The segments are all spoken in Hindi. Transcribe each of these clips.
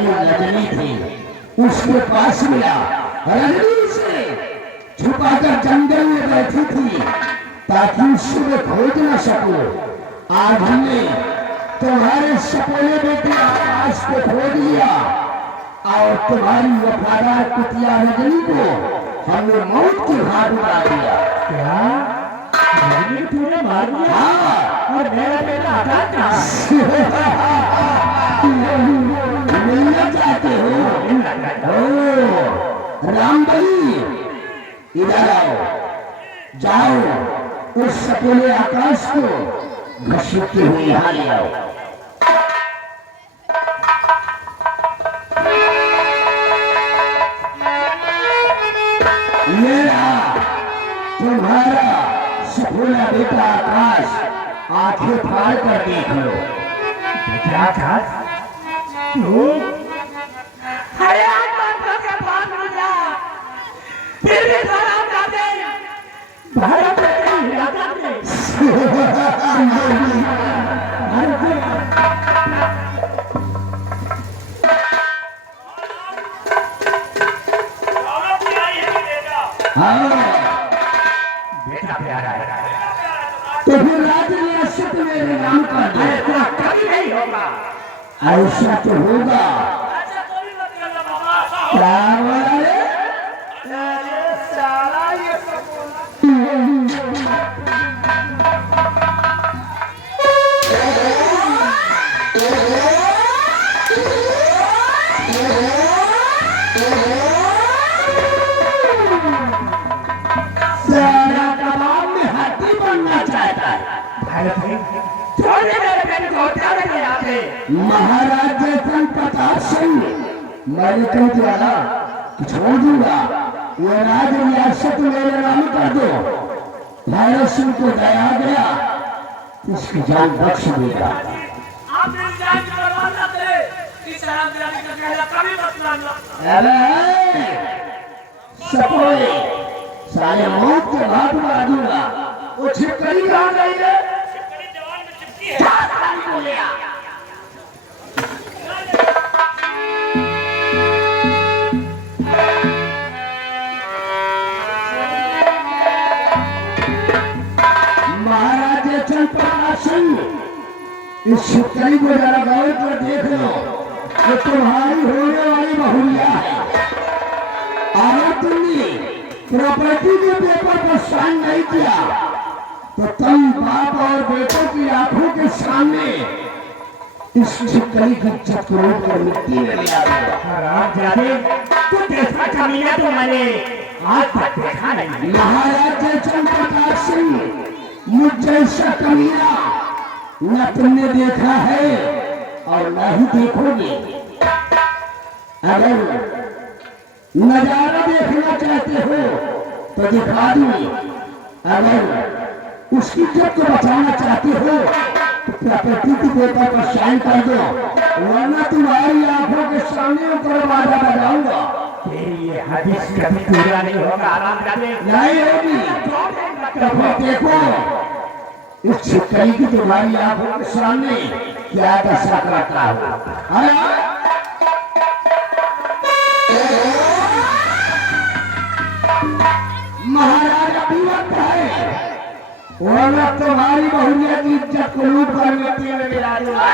वाली रजनी थी उसके पास मिला। रजनी से छुपाकर जंगल में बैठी थी ताकि उससे मैं खोज न सकूं। आज हमने तुम्हारे सपने बेटे आकाश को खो दिया और तुम्हारी वफादार कुतिया रजनी को हमने मौत के घाट उतार दिया। क्या रजनी तूने मार दिया? हाँ। और मेरा बेटा आकाश कहाँ? मिलना चाहते हो? रामबली इधर आओ, जाओ उस सपने आकाश को घसीटते हुए यहाँ ले आओ। मेरा तुम्हारा सपना बेटा आकाश आंखें फाड़ कर देख लो। बेटा आकाश तू? अरे आत्मा के पास मिल जा, फिर भी सलाम जाते भारत में कहीं इलाका में बेटा प्यारा है तो फिर राज रियासत मेरे नाम का ऐसा कभी नहीं होगा। ऐसा तो होगा। क्या बोला रे? साला ये सारा कबाब में हाथी बनना चाहता है। छोड़े मेरे बेटे को हत्यारे ले आते। महाराज जयचंद प्रताप सिंह मैंने कह दिया ना कि छोड़ दूंगा। ये राज रियासत मेरे नाम कर दो। भैरव सिंह को दया गया तो इसकी जान बख्श देगा। आप मेरी जान की परवाह न करें, इस हराम दिलाने का कहना कभी मत मानना। अरे सपोए साले मौत के घाट उड़ा दूंगा। वो छिपकली कहाँ गई रे? क्या साली बोले आप? महाराज जयचंद प्रताप सिंह इस छिपकली को जरा गौर कर देख लो। ये तुम्हारी होने वाली बहुरिया है। अगर तुमने प्रॉपर्टी के पेपर पर साइन नहीं किया तो तुम बाप और बेटों की आंखों के सामने इस छिपकली की इज्जत को रोक कर मिट्टी में ले आऊंगा। तू देखा कमीना तो मैंने आज तक देखा नहीं। महाराज जयचंद प्रताप सिंह मुझ जैसा कमीना न तुमने देखा है और न ही देखोगे। अगर नजारा देखना चाहते हो तो दिखा दूं। अगर उसकी इज्जत को बचाना चाहते हो तो प्रॉपर्टी के पेपर पर साइन कर दो, वरना तुम्हारी आंखों के सामने ऊपर बाजा बजाऊंगा। तेरी ये हदीस कभी पूरा नहीं होगा। आराम जाने नहीं होगी तो फिर देखो इस छिपकली की तुम्हारी आंखों के सामने क्या दशा करता हो। अरे महाराज अभी वक्त है, वरना तुम्हारी बहुरिया की इज्जत को लूट कर मिट्टी में मिला दूंगा।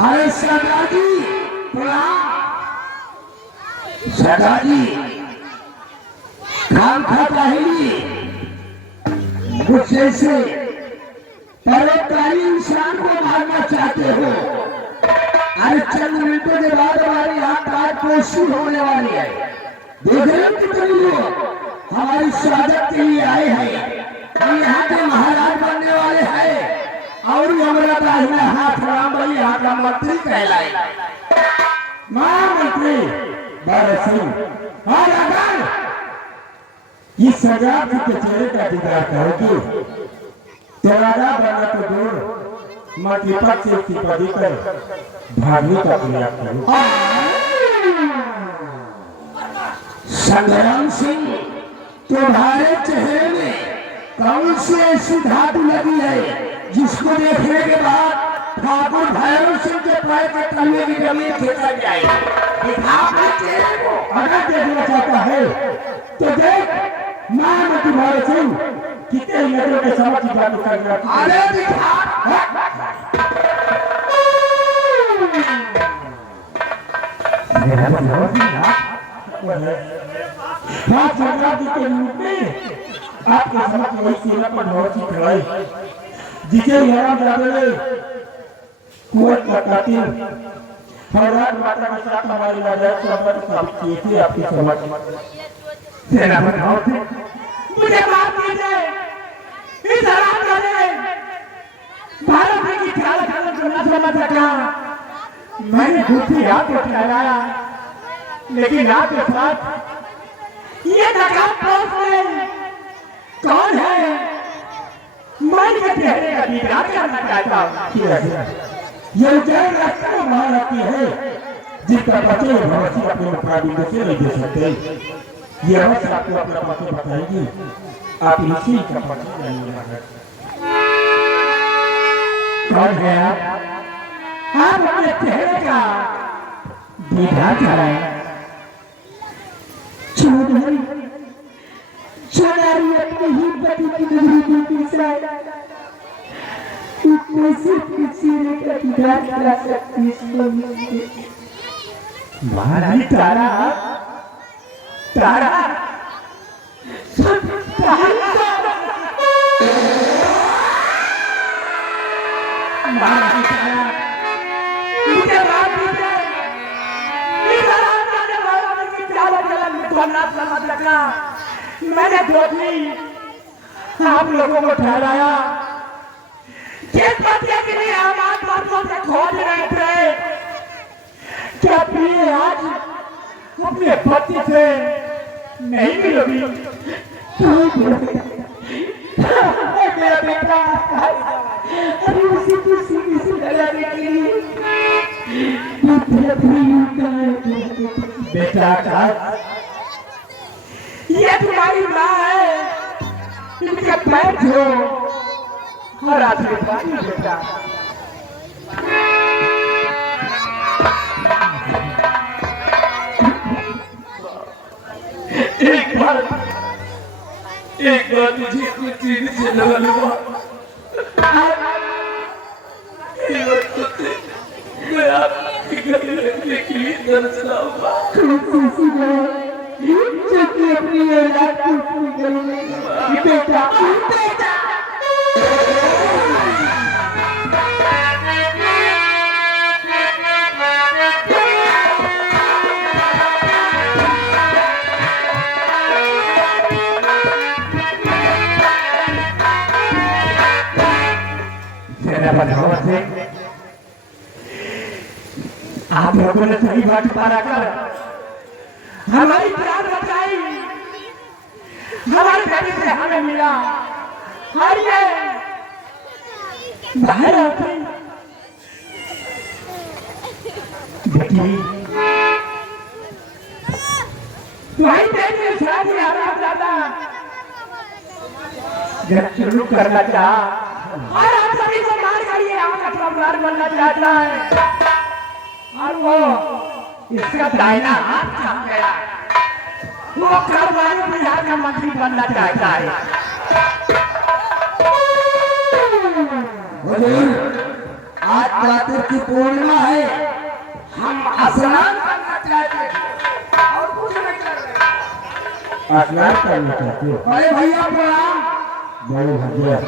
अरे सरदारजी सरदारजी काम खाता है कुछ जैसे परोपकारी इंसान को मारना चाहते हो। अरे चंद मिनटों के बाद हमारी यहाँ कार पोशी होने वाली है। देख रहे हो कितने लोग हमारी स्वागत के लिए आए हैं। हम यहाँ के महाराज बनने वाले हैं और हमारा दाहिना हाथ राम भाई यहाँ का मंत्री कहलाए महामंत्री भरत सिंह। हाँ राजा, इस सरदार जी के चेहरे का दीदार करोगे तो राजा बनना तो दूर मंत्री पद से इस्तीफा देकर भागने का प्रयास करो। संग्राम सिंह, तुम्हारे चेहरे में कौन सी ऐसी धातु लगी है जिसको देखने के बाद ठाकुर भैरव सिंह के पैर के तलवे की जमीन खींचा जाए? दिखाओ अपने चेहरे को। अगर देखना चाहता है तो देख महामंत्री भैरव सिंह कितने नजरों के समझ की बात कर रहा है। अरे दिखा सरकार जी के रूप में आपके समझ वही सेना पर बहुत सी खड़ाई जिसे यहाँ जाने कुवत का कातिल सम्राट माता के साथ हमारी राजा स्वागत साबित किए थे आपकी समझ सेना पर बहुत थे। मुझे माफ कीजिए, इस हराम जाने भारत की ख्याल जो न समझ सका मैंने खुद ही हाथ को ठहराया, लेकिन आपके साथ ये नकाब पोस्ट में कौन है? मन के चेहरे का दीदार करना चाहता हूँ। ये जैन रास्ता महाराती है जिसका पते भरोसे अपने मुकाबले से नहीं दे सकते। ये अवश्य आपको अपना पते बताएगी, आप इसी का पते नहीं। कौन है आप? आप अपने चेहरे का दीदार कराए। चौधरी चौधरी अपनी ही पति की नजरों के साथ इतने सिर्फ चेहरे का दीदार करा सकती है। महारानी तारा, तारा, महारानी तारा, मुझे माफ कीजिए, इस हराम जाने वाला की चाल चलन को ना समझ सका। मैंने धोखी आप लोगों को ठहराया, जिस बच्चे के लिए हम आज बरसों से खोज रहे थे, क्या प्रिय आज अपने पति से नहीं मिलोगी? मेरा बेटा अभी उसी की सीधी से लगाने के लिए बेटा का ये तुम्हारी माँ है, इनके पैर छो और आशीर्वाद बेटा। एक बार मुझे कुछ से लगा लूंगा। मैं आपके घर रहने के लिए तरस रहा हूँ। अपनी औलाद को अपनी गली में बेटा बेटा आप लोगों ने सही बात पारा कर हमारी जान बचाई, हमारे बेटे से हमें मिला। और ये बाहर आते बेटी, तुम्हारी बेटी शादी आराम दादा जब शुरू करना चाह और आप सभी को मार कर ये आपका सरदार बनना चाहता है, और वो इसका दाहिना हाथ कहाँ गया? वो करवाने बिहार का मंत्री बनना चाहता है। आज कार्तिक की पूर्णिमा है, हम स्नान करना चाहते हैं और कुछ नहीं कर रहे। स्नान करना चाहते हो? अरे भैया प्रणाम। जय भैया,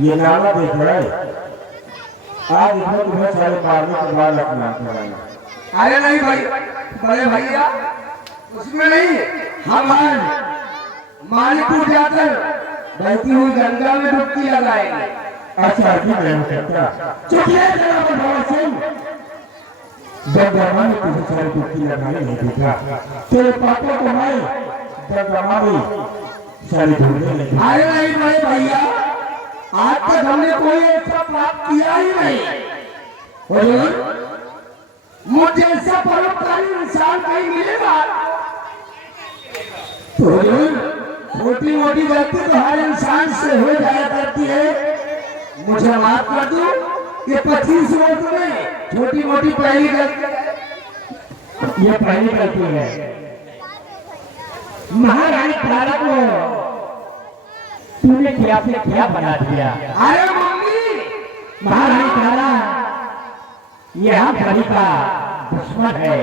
ये नाला देख रहे आज इधर उधर सारे मारने के बाद अपना कराएंगे। अरे नहीं भाई, बड़े भैया उसमें नहीं, हम मालिकपुर जाकर बहती हुई गंगा में डुबकी लगाएंगे। अच्छा ठीक है चुप है जनाब भगवान सिंह। दरगाह में तुझे सारी डुबकी लगाने नहीं देता। तेरे पापा को मैं दरगाह में सारी ढूंढने लगी। अरे नहीं भाई भैया, आज तक हमने कोई ऐसा प्राप्त किया ही नहीं। हुजूर, मुझ जैसा परोपकारी इंसान कहीं मिलेगा? तो हुजूर, छोटी मोटी गलती तो हर इंसान से हो जाया करती है, मुझे माफ कर दो। ये 25 वर्ष में छोटी मोटी पहली गलती, ये पहली गलती है। महारानी क्लारा को तूने क्या से क्या बना दिया? अरे मम्मी, महारानी क्लारा यह गरीब का दुश्मन है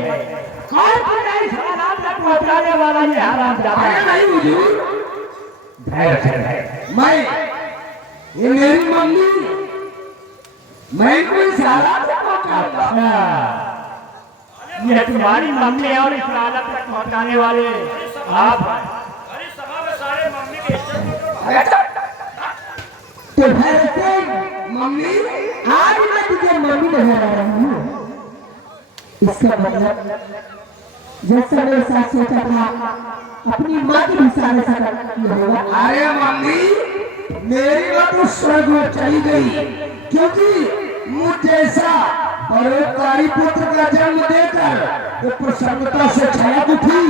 और तुम्हें इस हालात तक पहुंचाने वाला ये हराम जाता अरे है। नहीं हुजूर, मैं, ये मेरी मम्मी, मैं कोई सारा ये तुम्हारी मम्मी और इस हालत तक पहुंचाने वाले आप हैं। अरे सभा में सारे मम्मी की इज्जत तो भैरव सिंह, मम्मी, आज मैं तुझे मम्मी नजर आ रही हूँ। इसका मतलब जैसा मेरे साथ सोचा था, अपनी माँ की भी सारे सकल होगा। अरे मम्मी, मेरी माँ तो स्वर्ग में चली गई, क्योंकि मुझ जैसा परोपकारी पुत्र का जन्म देकर वो प्रसन्नता से छलक उठी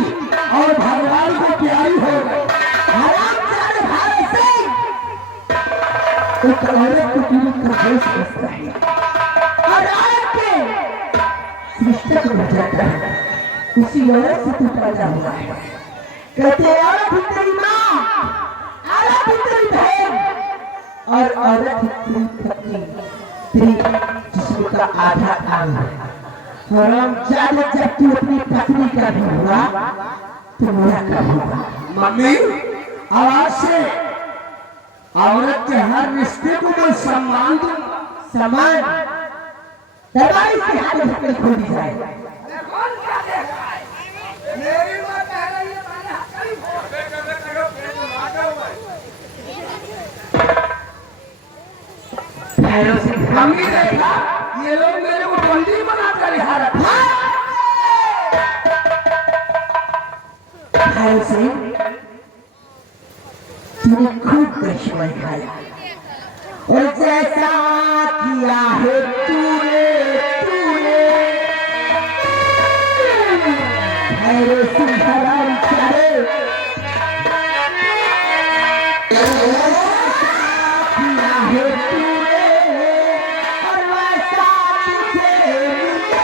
और भगवान को प्यारी हो गई। हरामजादे भैरव सिंह, एक औरत को पीड़ित का दोष बसता है और औरत के सृष्टि को बचाता है। उसी औरत से तू पैदा हुआ है। कहते हैं औरत ही तेरी माँ, औरत ही तेरी बहन और औरत ही तेरी पत्नी, तेरी जिस्म का आधा अंग। हरामजादे, जब तू अपनी पत्नी का भी हुआ तो मेरा कब होगा? मम्मी, आवाज से औरत के हर रिश्ते को मैं सम्मान दूंगा। सम्मान दरबारी से हाथ में खोल दी जाए। मेरी मां कह रही है, मैंने हाथ नहीं भैरव सिंह, मम्मी देखा, ये लोग मेरे को बंदी बनाकर रिहा रखा। भैरव सिंह, तूने खूब दुश्मन खाया और जैसा किया है तूने भैरव सिंह हरामजादे, किया है तूने और वैसा तुझे मिलेगा।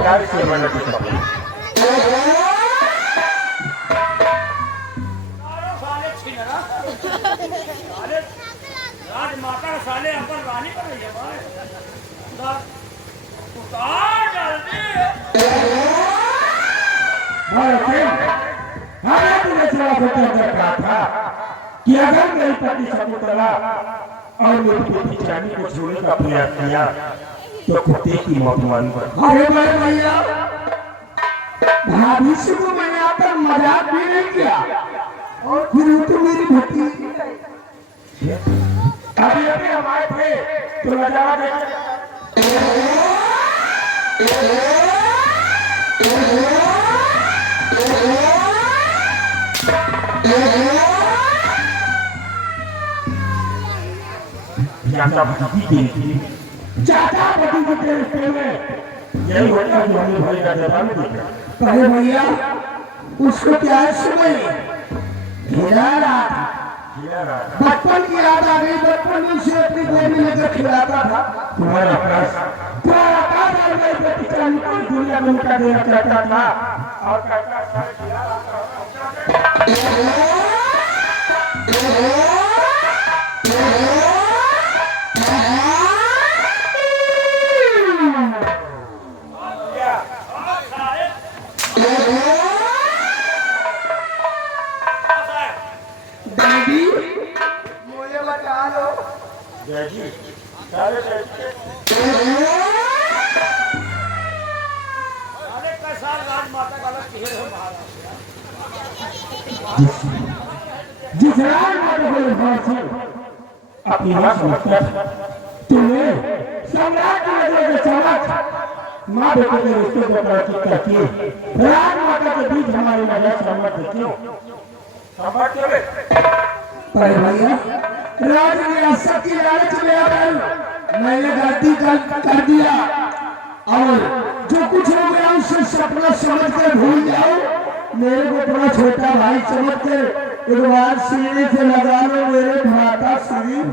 प्यार से मैंने पूछा साले छीन ना साले राजमाता साले अपन रानी कर रही है भाई उतार जल्दी हमें तुम्हें चला कर कहा था कि अगर मेरी पति शकुंतला और मेरी बेटी जानी को छोड़ने का प्रयास किया तो कुत्ते की मौत मानूंगा। अरे मेरे भैया भाभी से तो मैंने आपका मजाक भी नहीं किया और फिर वो तो मेरी बेटी अभी अभी हम आए थे तो नजारा देखा ज्यादा भक्ति की ज्यादा भक्ति के रिश्ते में यही होता है जो हमें भाई का जवान देगा। अरे भैया उसको क्या समय खिला रहा था बचपन की याद आ गई बचपन में उसे अपनी गोद में लेकर खिलाता था तुम्हारा अपराध और मेरी बेटी का निकल दुनिया में उनका देना चाहता था और कहता था दादी मुझे बता दो जी सारे साले का साल राजमाता का अलग ढेर है बाहर जिस राजमाता को भाषी अपनी मां समझता तुम्हें सम्राट की नजर के चमक मां बेटे के रिश्ते को प्राचित करके राजमाता के बीच हमारी नजर सम्मत क्यों सम्मत क्यों पर भैया राज रियासत की लालच में आकर मैंने गलती कर दिया और जो कुछ हो गया उसे सपना समझ कर भूल जाओ मेरे को अपना छोटा भाई समझ कर एक बार सीने से लगा लो मेरे माता शरीर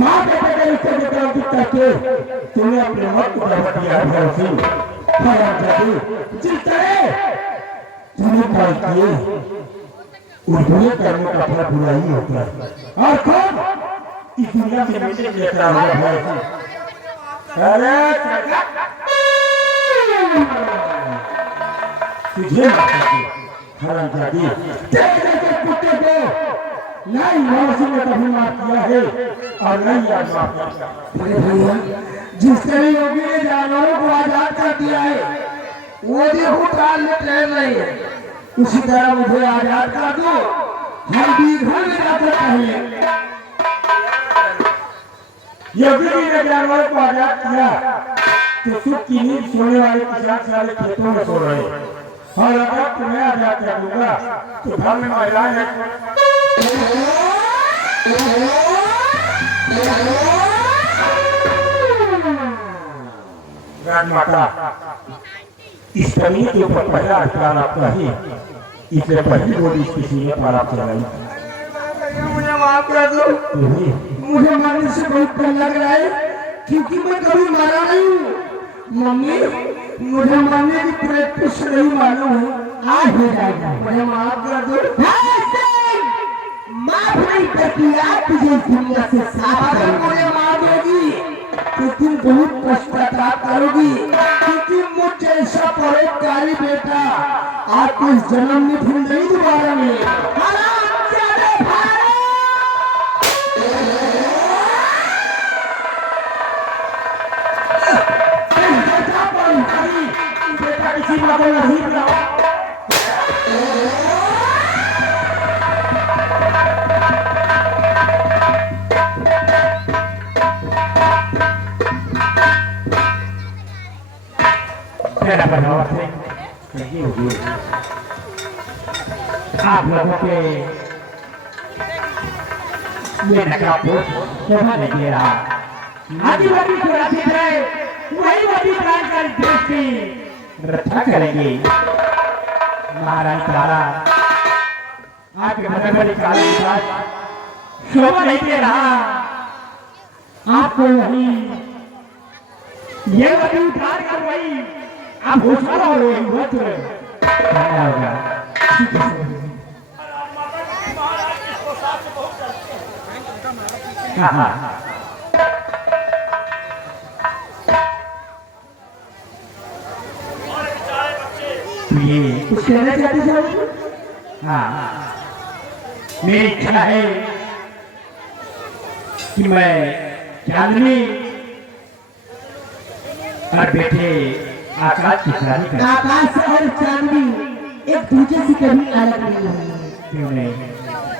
माँ बेटे के रिश्ते को प्राप्त करके तुम्हें अपने मत को बढ़ा दिया है जिस तरह तुम्हें पाल किए उन्हें करने का अपना बुरा ही होता है और खुद इस दुनिया से मिलने लेता हुआ है अरे तुझे हरामजादी तेरे के कुत्ते को नहीं मौसी ने कभी माफ किया है और नहीं याद माफ किया। अरे भैया जिस तरह योगी ने जानवरों को आजाद कर दिया है वो देखो काल में ठहर रही है उसी तरह मुझे आजाद कर दो हम भी घर में जाकर पहले योगी जी ने जानवरों को आजाद किया तो सुख की नींद सोने वाले किसान साले खेतों में सो रहे हैं और अगर तुम्हें आजाद कर दूंगा तो घर में महिलाएं हैं राजमाता इस कमी के ऊपर पहला अधिकार आपका ही इसलिए पहली गोली इसकी सीने पर आप चलाई मुझे माफ कर दो मुझे मरने से बहुत डर लग रहा है क्योंकि मैं कभी मरा नहीं हूँ मम्मी मुझे मरने की प्रैक्टिस नहीं मालूम है आज हो जाएगा मुझे माफ कर दो माफ नहीं करती आप तुझे दुनिया से साफ अगर मुझे माफ होगी तो तुम बहुत पश्चाताप करोगी क्योंकि मुझ जैसा परोपकारी बेटा आपको इस जन्म में फिर नहीं दोबारा मिलेगा आप लोगों के ये नकाबपोश शोभा नहीं दे रहा आदिवासी सुरक्षित है वही वही प्रांत देश की रक्षा करेंगे। महाराज तारा आपके मन में काला विकास शोभा नहीं दे रहा। आपको वही ये वही उठार कर वही आप घोषणा और वही मत करना होगा। महाराज इसको साथ से बहुत डरते हैं। हाँ और बेचारे बच्चे तो ये कुछ कहना चाहते थे? हाँ मेरी इच्छा है कि मैं चांदनी और बेटे आकाश की शादी कर आकाश और चांदनी एक दूसरे से कभी अलग नहीं होंगे। क्यों नहीं?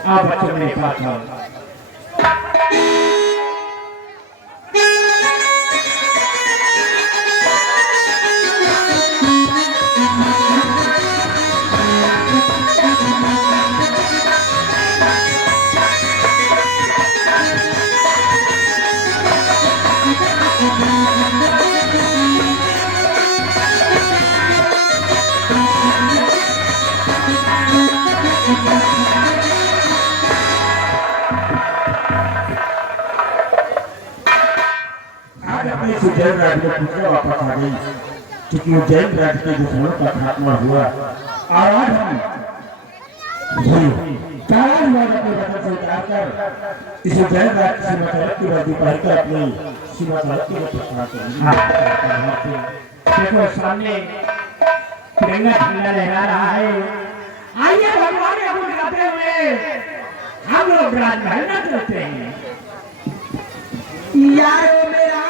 आप बच्चों मेरे पास आओ। आज अपने उज्जैन राज्य में पूजा वापस आ गई, क्योंकि उज्जैन राज्य के दुश्मनों का खात्मा हुआ। और आज हम चार लोग अपने वतन से उतारकर इस उज्जैन राज्य की सीमा सड़क की वर्दी पहनकर अपनी सीमा सड़क की रक्षा करेंगे। देखो सामने तिरंगा झंडा लहरा रहा है। आइए भगवान को दिखाते हुए हम लोग राजमहल में चलते हैं। यारो मेरा